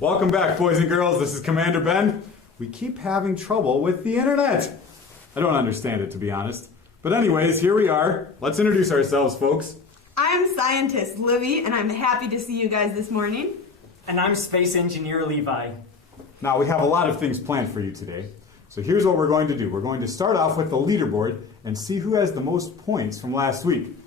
Welcome back, boys and girls. This is Commander Ben. We keep having trouble with the internet. I don't understand it, to be honest. But anyways, here we are. Let's introduce ourselves, folks. I'm Scientist Livy, and I'm happy to see you guys this morning. And I'm Space Engineer Levi. Now, we have a lot of things planned for you today. So here's what we're going to do. We're going to start off with the leaderboard and see who has the most points from last week.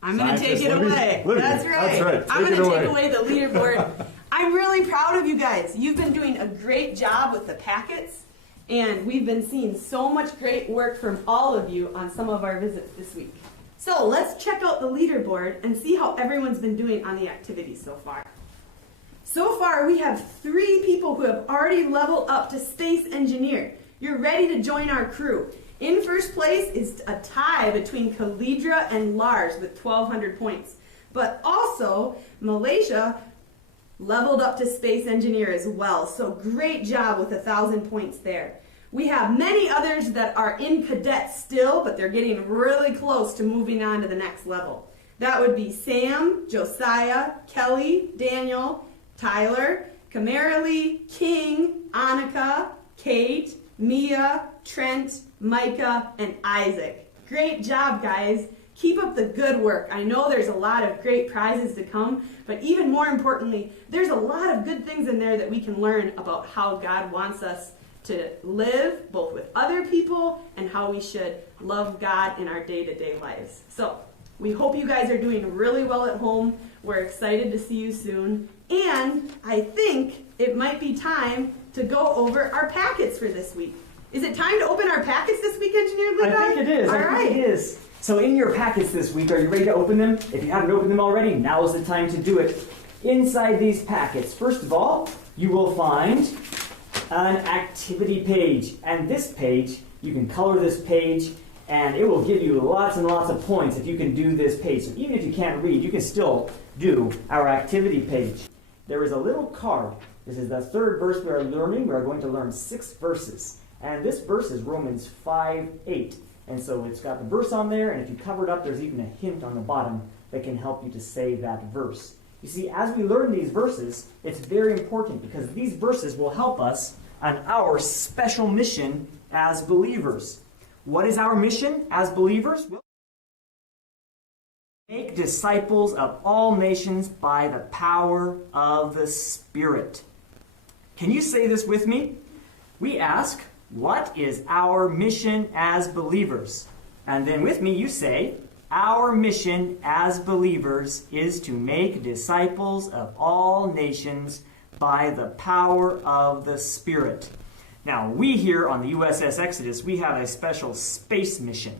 I'm going to take it away. Livy. That's right. I'm going to take away the leaderboard. I'm really proud of you guys. You've been doing a great job with the packets, and we've been seeing so much great work from all of you on some of our visits this week. So let's check out the leaderboard and see how everyone's been doing on the activities so far. So far, we have 3 people who have already leveled up to Space Engineer. You're ready to join our crew. In first place is a tie between Khalidra and Lars with 1,200 points. But also, Malaysia leveled up to Space Engineer as well. So great job with 1,000 points there. We have many others that are in Cadet still, but they're getting really close to moving on to the next level. That would be Sam, Josiah, Kelly, Daniel, Tyler, Kamaralee, King, Annika, Kate, Mia, Trent, Micah, and Isaac. Great job, guys. Keep up the good work. I know there's a lot of great prizes to come, but even more importantly, there's a lot of good things in there that we can learn about how God wants us to live, both with other people and how we should love God in our day-to-day lives. So, we hope you guys are doing really well at home. We're excited to see you soon. And I think it might be time to go over our packets for this week. Is it time to open our packets this week, Engineer Levi? I think it is. All right. I think it is. So in your packets this week, are you ready to open them? If you haven't opened them already, now is the time to do it. Inside these packets, first of all, you will find an activity page. And this page, you can color this page, and it will give you lots and lots of points if you can do this page. So even if you can't read, you can still do our activity page. There is a little card. This is the 3rd verse we are learning. We are going to learn 6 verses. And this verse is Romans 5:8. And so it's got the verse on there, and if you cover it up, there's even a hint on the bottom that can help you to say that verse. You see, as we learn these verses, it's very important because these verses will help us on our special mission as believers. What is our mission as believers? Well, make disciples of all nations by the power of the Spirit. Can you say this with me? We ask, what is our mission as believers? And then with me you say, our mission as believers is to make disciples of all nations by the power of the Spirit. Now, we here on the USS Exodus, we have a special space mission.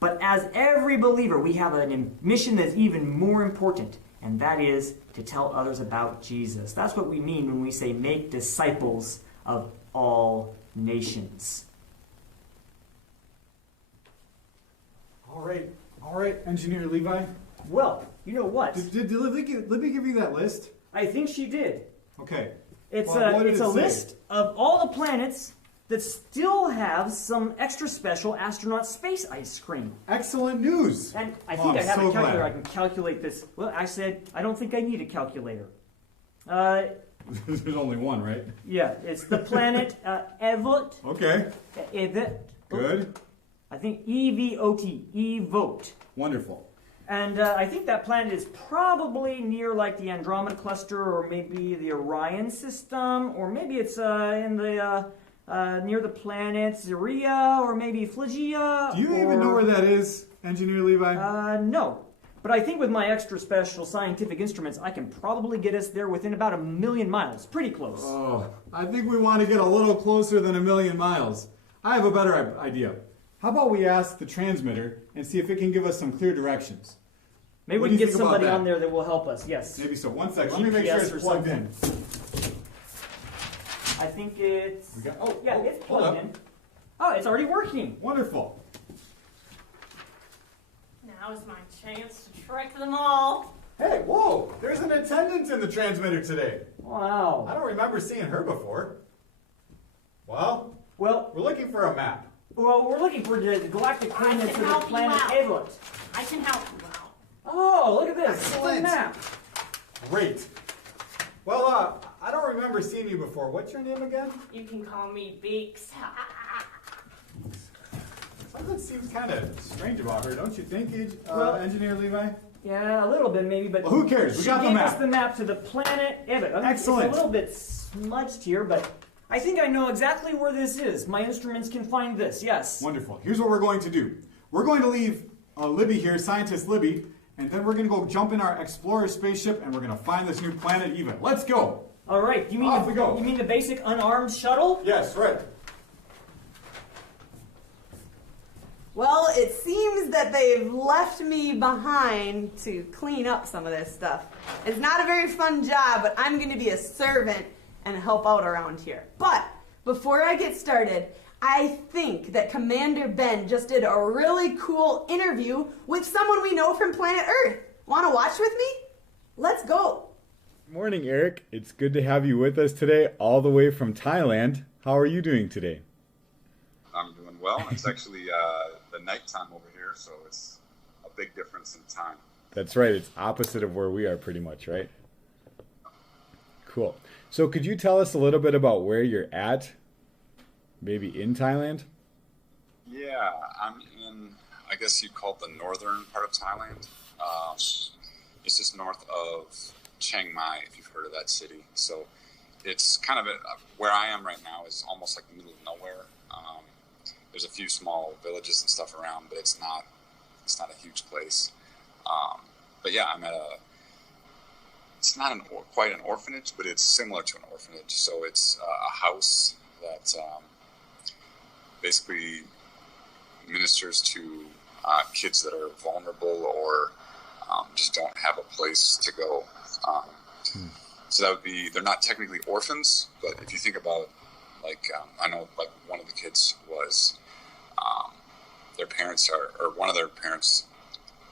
But as every believer, we have a mission that's even more important, and that is to tell others about Jesus. That's what we mean when we say make disciples of all nations. All right, Engineer Levi. Well, you know what? Did Libby give you that list? I think she did. Okay. It's Well, a list of all the planets that still have some extra special astronaut space ice cream. Excellent news. And I think I have so a calculator. glad. I can calculate this. Well, I said I don't think I need a calculator. There's only one, right? Yeah, it's the planet Evot. Okay. Evot. Good. I think EVOT. Evot. Wonderful. And I think that planet is probably near like the Andromeda Cluster or maybe the Orion System, or maybe it's in the near the planet Zeria or maybe Phlegia. Do you even know where that is, Engineer Levi? No. But I think with my extra special scientific instruments, I can probably get us there within about 1,000,000 miles. Pretty close. Oh, I think we want to get a little closer than 1,000,000 miles. I have a better idea. How about we ask the transmitter and see if it can give us some clear directions? Maybe What we do can you get think about somebody that? on there that will help us. Yes. Maybe so. One second. Let me make sure GPS or it's plugged something. in. I think it's... Oh, it's hold plugged up. in. Oh, it's already working. Wonderful. Now's my chance to trick them all. Hey, whoa! There's an attendant in the transmitter today. Wow. I don't remember seeing her before. Well, Well, we're looking for a map. we're looking for the galactic I coordinates can of the help you planet out. Evot. I can help you out. Oh, look at this. It's a Excellent. map. Great. Well, I don't remember seeing you before. What's your name again? You can call me Beaks. Something seems kind of strange about her, don't you think, Well- Engineer Levi? Yeah, a little bit maybe, but Well, who cares? We she got the gave map. us the map to the planet Ibit. I mean, Excellent. It's a little bit smudged here, but I think I know exactly where this is. My instruments can find this, yes. Wonderful. Here's what we're going to do. We're going to leave Libby here, scientist Libby, and then we're going to go jump in our Explorer spaceship and we're going to find this new planet Eva. Let's go. All right, you mean, Off we go. You mean the basic unarmed shuttle? Yes, right. Well, it seems that they've left me behind to clean up some of this stuff. It's not a very fun job, but I'm going to be a servant and help out around here. But before I get started, I think that Commander Ben just did a really cool interview with someone we know from planet Earth. Want to watch with me? Let's go. Morning, Eric. It's good to have you with us today, all the way from Thailand. How are you doing today? I'm doing well. It's actually the nighttime over here, so it's a big difference in time. That's right. It's opposite of where we are pretty much, right? Cool. So could you tell us a little bit about where you're at, maybe in Thailand? Yeah, I'm in, I guess you'd call it the northern part of Thailand. It's just north of Chiang Mai, if you've heard of that city. So it's kind of where I am right now is almost like the middle of nowhere. There's a few small villages and stuff around, but it's not a huge place. But yeah, I'm at it's not quite an orphanage, but it's similar to an orphanage. So it's a house that basically ministers to kids that are vulnerable or just don't have a place to go. So that would be, they're not technically orphans, but if you think about, like, I know, like, one of the kids was, their parents or one of their parents,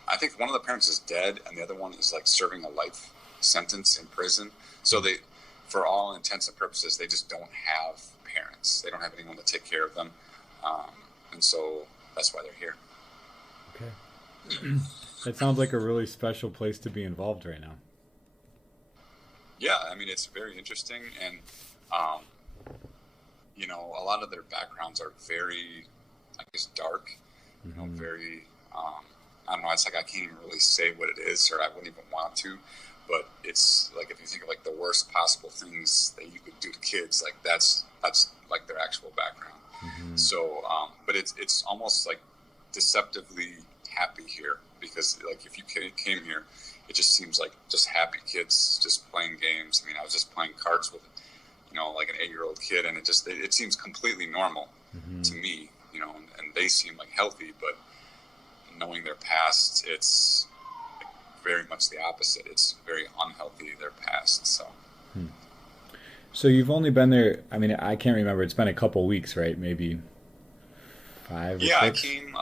I think one of the parents is dead, and the other one is, like, serving a life sentence in prison. So they, for all intents and purposes, they just don't have parents. They don't have anyone to take care of them. And so that's why they're here. Okay. That sounds like a really special place to be involved right now. Yeah, I mean, it's very interesting, and you know, a lot of their backgrounds are very, I guess, dark. You know, very. I don't know. It's like I can't even really say what it is, or I wouldn't even want to. But it's like if you think of like the worst possible things that you could do to kids, like that's like their actual background. So, but it's almost like deceptively happy here because like if you came here, it just seems like just happy kids just playing games. I mean, I was just playing cards with, you know, like an 8-year-old kid, and it seems completely normal to me, you know, and they seem like healthy, but knowing their past, it's like very much the opposite. It's very unhealthy, their past. So you've only been there, I mean, I can't remember. It's been a couple weeks, right? Maybe 5 or 6? Yeah, I came,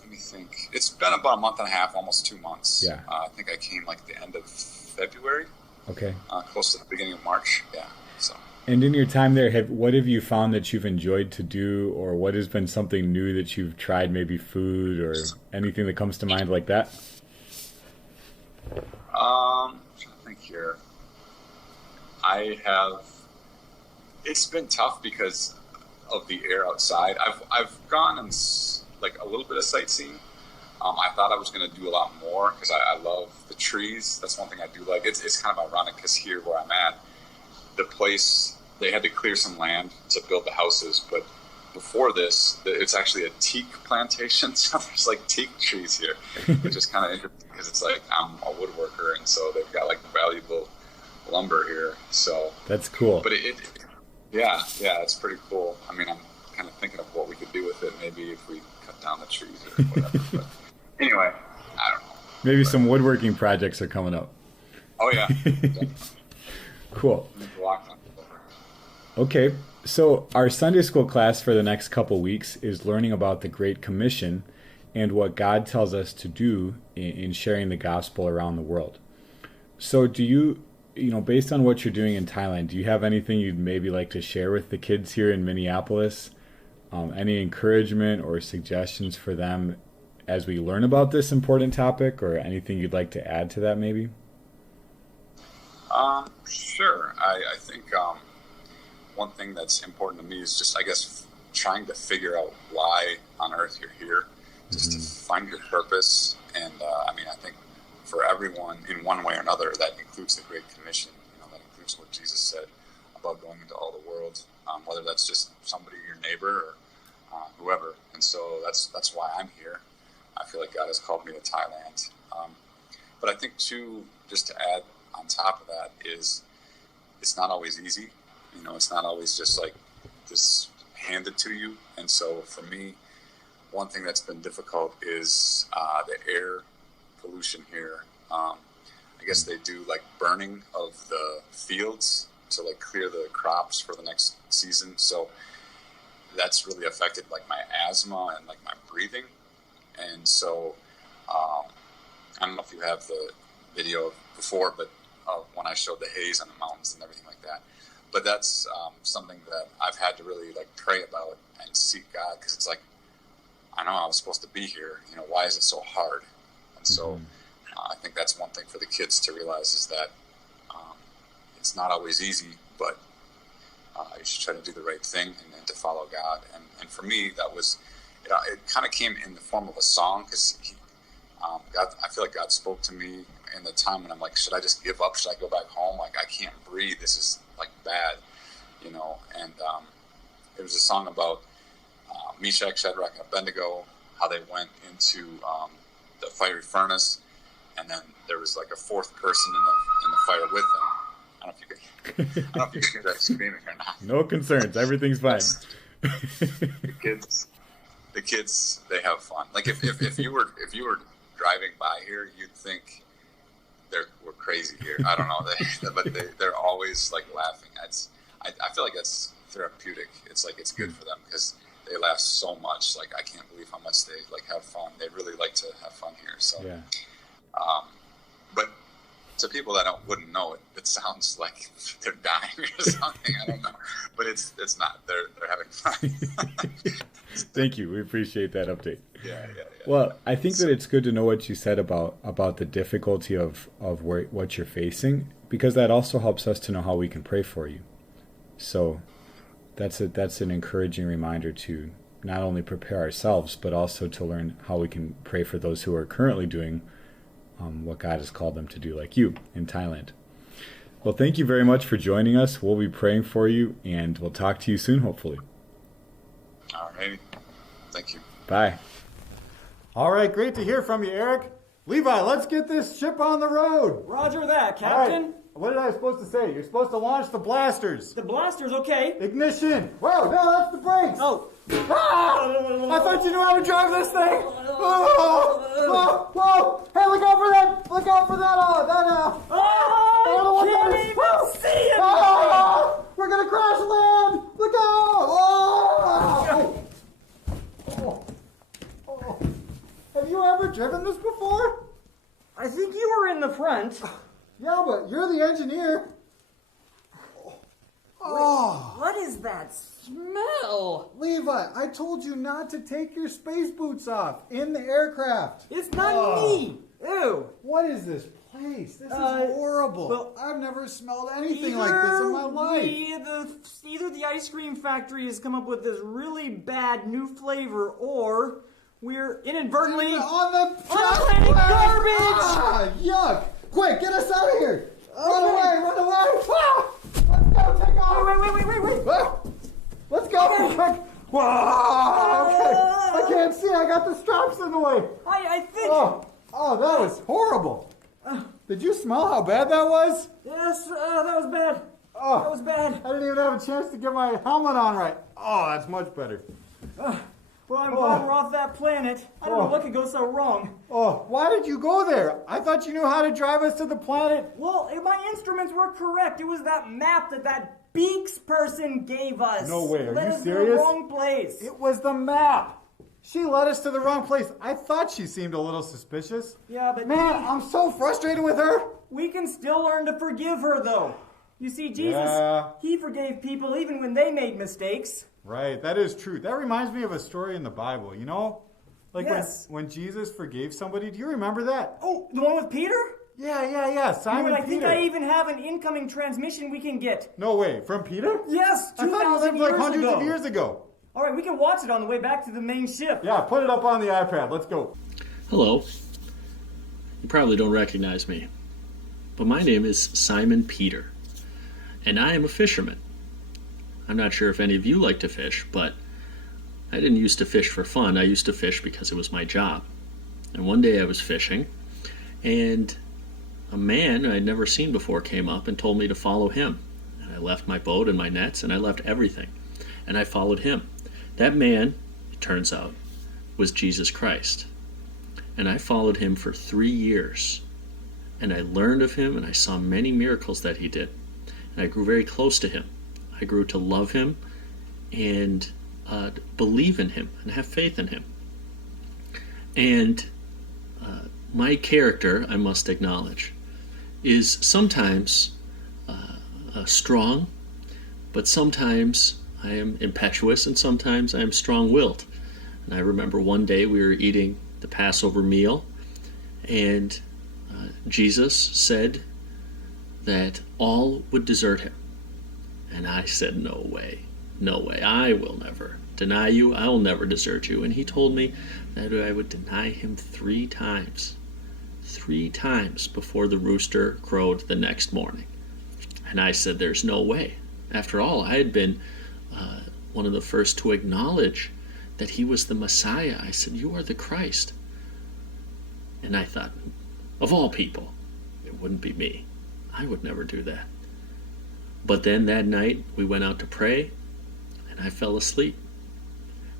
let me think. It's been about a month and a half, almost 2 months. Yeah. I think I came like the end of February. Okay. Close to the beginning of March. Yeah. So. And in your time there, what have you found that you've enjoyed to do, or what has been something new that you've tried, maybe food or anything that comes to mind like that? I'm trying to think here. It's been tough because of the air outside. I've gone and like a little bit of sightseeing. I thought I was going to do a lot more because I love the trees. That's one thing I do like. It's kind of ironic because here where I'm at, the place, they had to clear some land to build the houses, but before this, it's actually a teak plantation, so there's like teak trees here, which is kind of interesting because it's like I'm a woodworker, and so they've got like valuable lumber here. So that's cool. But yeah, it's pretty cool. I mean, I'm kind of thinking of what we could do with it, maybe if we cut down the trees or whatever. But anyway, I don't know. Maybe some woodworking projects are coming up. Oh yeah. Cool. Okay, so our Sunday school class for the next couple weeks is learning about the Great Commission and what God tells us to do in sharing the gospel around the world. So do you based on what you're doing in Thailand, do you have anything you'd maybe like to share with the kids here in Minneapolis? Any encouragement or suggestions for them as we learn about this important topic, or anything you'd like to add to that maybe? Sure. I think one thing that's important to me is just, I guess, trying to figure out why on earth you're here, just to find your purpose. And I think for everyone in one way or another, that includes the Great Commission. That includes what Jesus said about going into all the world, whether that's just somebody, your neighbor, or whoever. And so that's why I'm here. I feel like God has called me to Thailand. But I think too, just to add on top of that, is it's not always easy. It's not always just like this handed to you. And so for me, one thing that's been difficult is the air pollution here. I guess they do like burning of the fields to like clear the crops for the next season. So that's really affected like my asthma and like my breathing. And so I don't know if you have the video before, but when I showed the haze on the mountains and everything like that. But that's something that I've had to really like pray about and seek God, because it's like, I know I was supposed to be here. Why is it so hard? And so I think that's one thing for the kids to realize, is that it's not always easy, but you should try to do the right thing and to follow God. And for me, that was, it kind of came in the form of a song, because God, I feel like God spoke to me in the time when I'm like, should I just give up? Should I go back home? Like, I can't breathe. This is like bad, and it was a song about Meshach, Shadrach, and Abednego, how they went into the fiery furnace, and then there was like a fourth person in the fire with them. I don't know if you can hear that screaming or not. No concerns. Everything's fine. The kids, they have fun. Like if you were driving by here, you'd think we're crazy here. I don't know, but they're always like laughing. I feel like that's therapeutic. It's like it's good for them, because they laugh so much. Like, I can't believe how much they like have fun. They really like to have fun here. So, yeah. But to people that wouldn't know it, it sounds like they're dying or something. I don't know, but it's not. They're having fun. Thank you. We appreciate that update. Yeah. Well, I think that it's good to know what you said about the difficulty of what you're facing, because that also helps us to know how we can pray for you. So that's an encouraging reminder to not only prepare ourselves, but also to learn how we can pray for those who are currently doing what God has called them to do, like you in Thailand. Well, thank you very much for joining us. We'll be praying for you, and we'll talk to you soon, hopefully. All right. Thank you. Bye. All right, great to hear from you, Eric. Levi, let's get this ship on the road. Roger that, Captain. All right. What did I supposed to say? You're supposed to launch the blasters. The blaster's okay. Ignition. Whoa, no, that's the brakes. Oh. Ah! I thought you knew how to drive this thing. Whoa, whoa. Hey, look out for that. Look out for that. I can't even see it. We're going to crash land. Look out. Oh. Have you ever driven this before? I think you were in the front. Yeah, but you're the engineer. Oh. What is that smell? Levi, I told you not to take your space boots off in the aircraft. It's not me. Ew. What is this place? This is horrible. well, I've never smelled anything like this in my life. Either the ice cream factory has come up with this really bad new flavor, or we're inadvertently on the planning garbage. Ah, yuck. Quick, get us out of here! Run away! Ah! Let's go, take off! Wait. Ah! Let's go, quick! Whoa! Okay. I can't see, I got the straps in the way! I think... Oh, that was horrible! Did you smell how bad that was? Yes, that was bad. Oh, that was bad. I didn't even have a chance to get my helmet on right. Oh, that's much better. Well, I'm glad we're off that planet. I don't know what could go so wrong. Oh, why did you go there? I thought you knew how to drive us to the planet. Well, my instruments were correct. It was that map that Beaks person gave us. No way, are led you us serious? to the wrong place. It was the map. She led us to the wrong place. I thought she seemed a little suspicious. Yeah, but... Man, I'm so frustrated with her. We can still learn to forgive her, though. You see, Jesus, Yeah. he forgave people even when they made mistakes. Right, that is true. That reminds me of a story in the Bible, you know? Like Yes. when Jesus forgave somebody. Do you remember that? Oh, the one with Peter? Yeah. Simon I think Peter. I even have an incoming transmission we can get. No way. From Peter? Yes, I thought he 2,000 lived like years hundreds ago. of years ago. All right, we can watch it on the way back to the main ship. Yeah, put it up on the iPad. Let's go. Hello. You probably don't recognize me, but my name is Simon Peter, and I am a fisherman. I'm not sure if any of you like to fish, but I didn't used to fish for fun. I used to fish because it was my job. And one day I was fishing, and a man I'd never seen before came up and told me to follow him. And I left my boat and my nets, and I left everything, and I followed him. That man, it turns out, was Jesus Christ. And I followed him for 3 years. And I learned of him, and I saw many miracles that he did. And I grew very close to him. I grew to love him and believe in him and have faith in him. And my character, I must acknowledge, is sometimes strong, but sometimes I am impetuous, and sometimes I am strong-willed. And I remember one day we were eating the Passover meal, and Jesus said that all would desert him. And I said, no way, I will never deny you, I will never desert you. And he told me that I would deny him 3 times before the rooster crowed the next morning. And I said, there's no way. After all, I had been one of the first to acknowledge that he was the Messiah. I said, you are the Christ. And I thought, of all people, it wouldn't be me. I would never do that. But then that night, we went out to pray, and I fell asleep.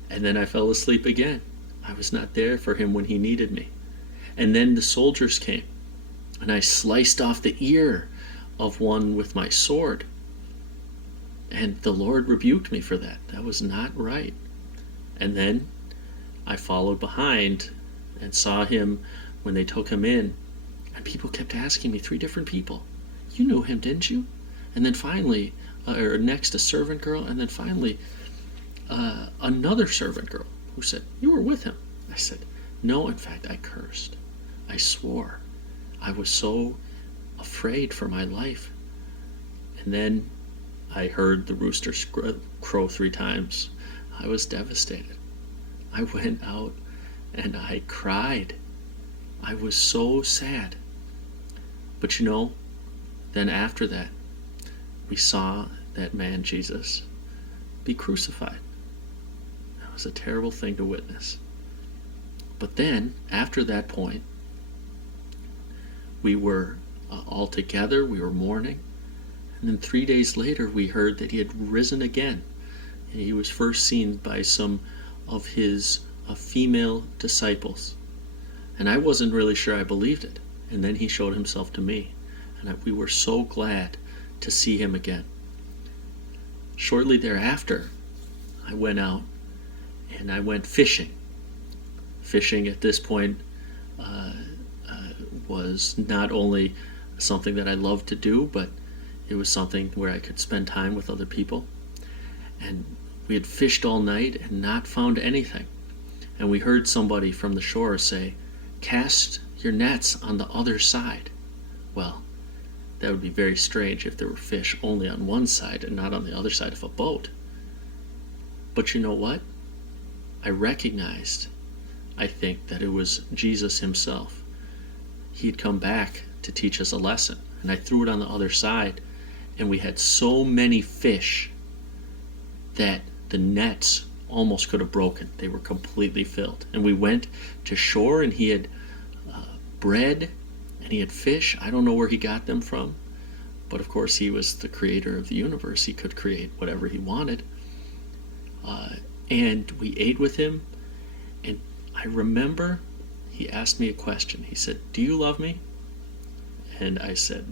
And then I fell asleep again. I was not there for him when he needed me. And then the soldiers came, and I sliced off the ear of one with my sword. And the Lord rebuked me for that. That was not right. And then I followed behind and saw him when they took him in. And people kept asking me, 3 different people, you knew him, didn't you? And then finally, or next a servant girl, and then finally another servant girl who said, you were with him. I said, no, in fact, I cursed. I swore. I was so afraid for my life. And then I heard the rooster crow 3 times. I was devastated. I went out and I cried. I was so sad. But you know, then after that, we saw that man Jesus be crucified. That was a terrible thing to witness. But then, after that point, we were all together, we were mourning, and then 3 days later we heard that he had risen again. And he was first seen by some of his female disciples. And I wasn't really sure I believed it. And then he showed himself to me. And we were so glad to see him again. Shortly thereafter, I went out and I went fishing. Fishing at this point was not only something that I loved to do, but it was something where I could spend time with other people. And we had fished all night and not found anything. And we heard somebody from the shore say, cast your nets on the other side. Well, that would be very strange if there were fish only on one side and not on the other side of a boat. But you know what? I recognized, I think, that it was Jesus himself. He'd come back to teach us a lesson. And I threw it on the other side, and we had so many fish that the nets almost could have broken. They were completely filled. And we went to shore, and he had bread, and he had fish. I don't know where he got them from, but of course he was the creator of the universe. He could create whatever he wanted. And we ate with him, and I remember he asked me a question. He said, do you love me? And I said,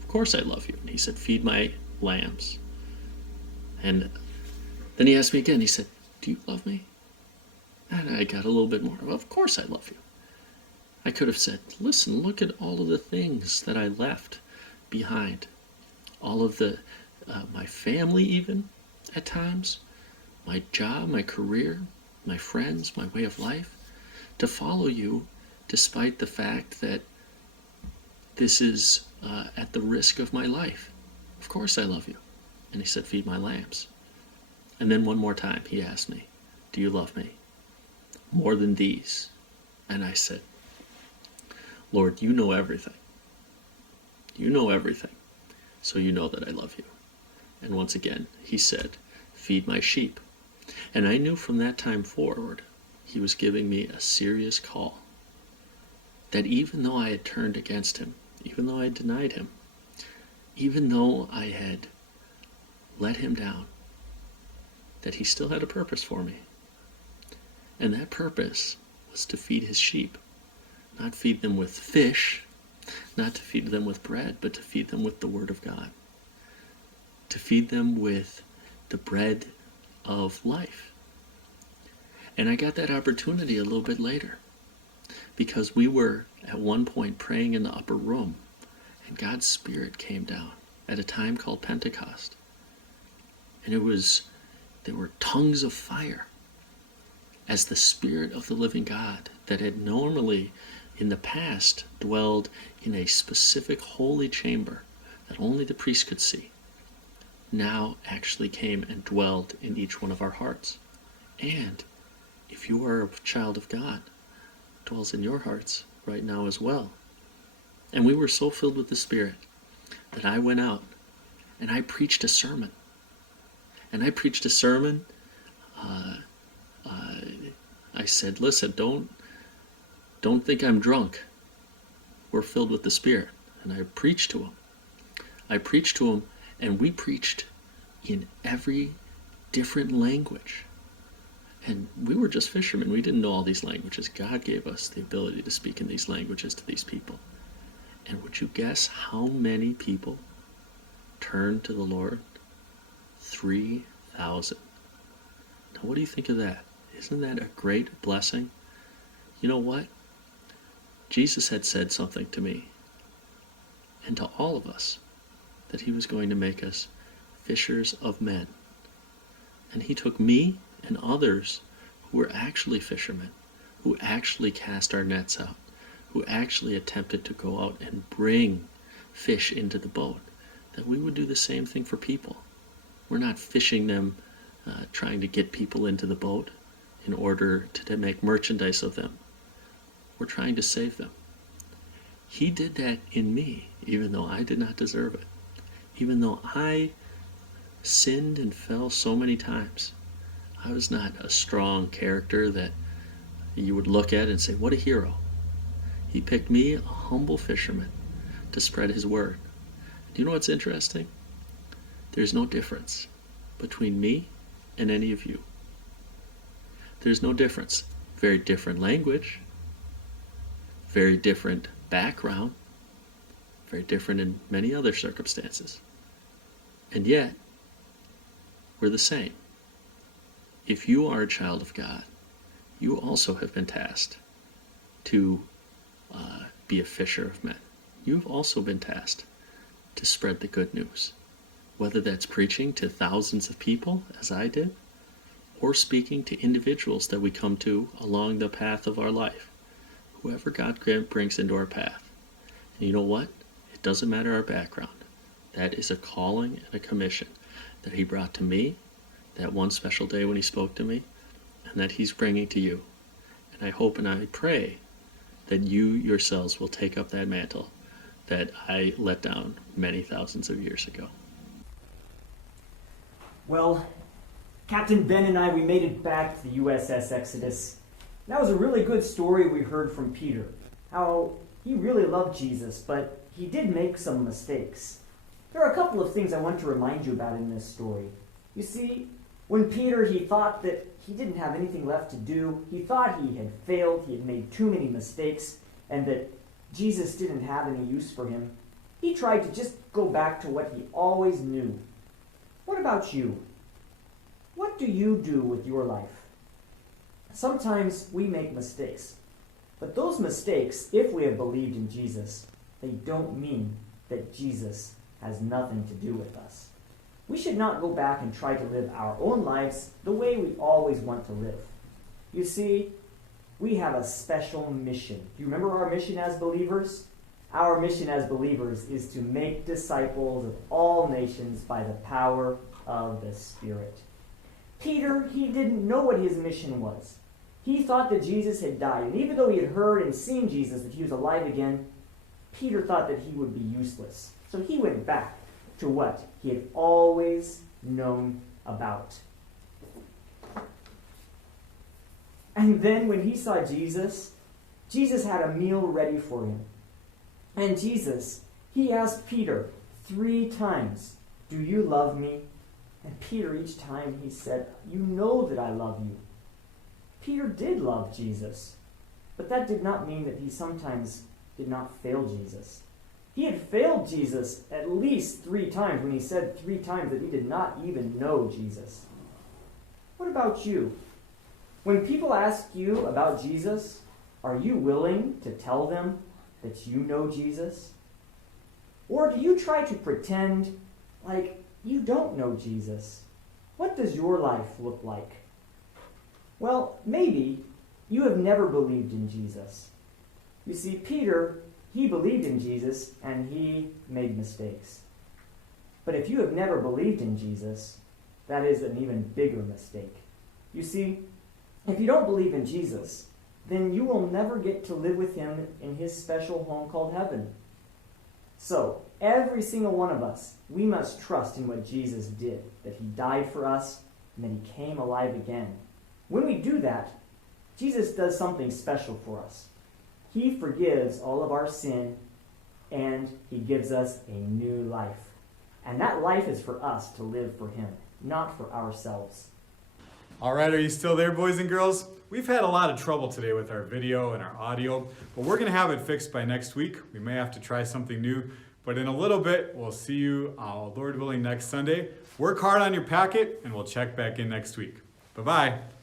of course I love you. And he said, feed my lambs. And then he asked me again. He said, do you love me? And I got a little bit more. Well, of course I love you. I could have said, listen, look at all of the things that I left behind. All of the, my family even, at times. My job, my career, my friends, my way of life. To follow you despite the fact that this is at the risk of my life. Of course I love you. And he said, feed my lambs. And then one more time he asked me, do you love me more than these? And I said, Lord, you know everything. You know everything. So you know that I love you. And once again, he said, feed my sheep. And I knew from that time forward, he was giving me a serious call. That even though I had turned against him, even though I had denied him, even though I had let him down, that he still had a purpose for me. And that purpose was to feed his sheep. Not feed them with fish, not to feed them with bread, but to feed them with the Word of God. To feed them with the bread of life. And I got that opportunity a little bit later, because we were at one point praying in the upper room, and God's Spirit came down at a time called Pentecost. And there were tongues of fire as the Spirit of the living God that had normally in the past dwelled in a specific holy chamber that only the priest could see, now actually came and dwelled in each one of our hearts. And if you are a child of God, dwells in your hearts right now as well. And we were so filled with the Spirit that I went out and I preached a sermon. And I preached a sermon. I said, listen, don't think I'm drunk. We're filled with the Spirit. And I preached to him. And we preached in every different language. And we were just fishermen. We didn't know all these languages. God gave us the ability to speak in these languages to these people. And would you guess how many people turned to the Lord? 3,000. Now what do you think of that? Isn't that a great blessing? You know what? Jesus had said something to me and to all of us, that he was going to make us fishers of men. And he took me and others who were actually fishermen, who actually cast our nets out, who actually attempted to go out and bring fish into the boat, that we would do the same thing for people. We're not fishing them, trying to get people into the boat in order to make merchandise of them. We're trying to save them. He did that in me, even though I did not deserve it. Even though I sinned and fell so many times. I was not a strong character that you would look at and say, what a hero. He picked me, a humble fisherman, to spread his word. Do you know what's interesting? There's no difference between me and any of you. There's no difference. Very different language, very different background, very different in many other circumstances. And yet, we're the same. If you are a child of God, you also have been tasked to be a fisher of men. You've also been tasked to spread the good news. Whether that's preaching to thousands of people, as I did, or speaking to individuals that we come to along the path of our life. Whoever God brings into our path. And you know what? It doesn't matter our background. That is a calling and a commission that he brought to me that one special day when he spoke to me, and that he's bringing to you. And I hope and I pray that you yourselves will take up that mantle that I let down many thousands of years ago. Well, Captain Ben and I, we made it back to the USS Exodus. That was a really good story we heard from Peter. How he really loved Jesus, but he did make some mistakes. There are a couple of things I want to remind you about in this story. You see, when Peter, he thought that he didn't have anything left to do, he thought he had failed, he had made too many mistakes, and that Jesus didn't have any use for him, he tried to just go back to what he always knew. What about you? What do you do with your life? Sometimes we make mistakes, but those mistakes, if we have believed in Jesus, they don't mean that Jesus has nothing to do with us. We should not go back and try to live our own lives the way we always want to live. You see, we have a special mission. Do you remember our mission as believers? Our mission as believers is to make disciples of all nations by the power of the Spirit. Peter, he didn't know what his mission was. He thought that Jesus had died, and even though he had heard and seen Jesus, that he was alive again, Peter thought that he would be useless. So he went back to what he had always known about. And then when he saw Jesus, Jesus had a meal ready for him. And Jesus, he asked Peter 3 times, "Do you love me?" And Peter, each time he said, "You know that I love you." Peter did love Jesus, but that did not mean that he sometimes did not fail Jesus. He had failed Jesus at least 3 times when he said 3 times that he did not even know Jesus. What about you? When people ask you about Jesus, are you willing to tell them that you know Jesus? Or do you try to pretend like you don't know Jesus? What does your life look like? Well, maybe you have never believed in Jesus. You see, Peter, he believed in Jesus and he made mistakes. But if you have never believed in Jesus, that is an even bigger mistake. You see, if you don't believe in Jesus, then you will never get to live with him in his special home called heaven. So, every single one of us, we must trust in what Jesus did, that he died for us and that he came alive again. When we do that, Jesus does something special for us. He forgives all of our sin and he gives us a new life. And that life is for us to live for him, not for ourselves. All right, are you still there, boys and girls? We've had a lot of trouble today with our video and our audio, but we're going to have it fixed by next week. We may have to try something new, but in a little bit, we'll see you, Lord willing, next Sunday. Work hard on your packet, and we'll check back in next week. Bye-bye.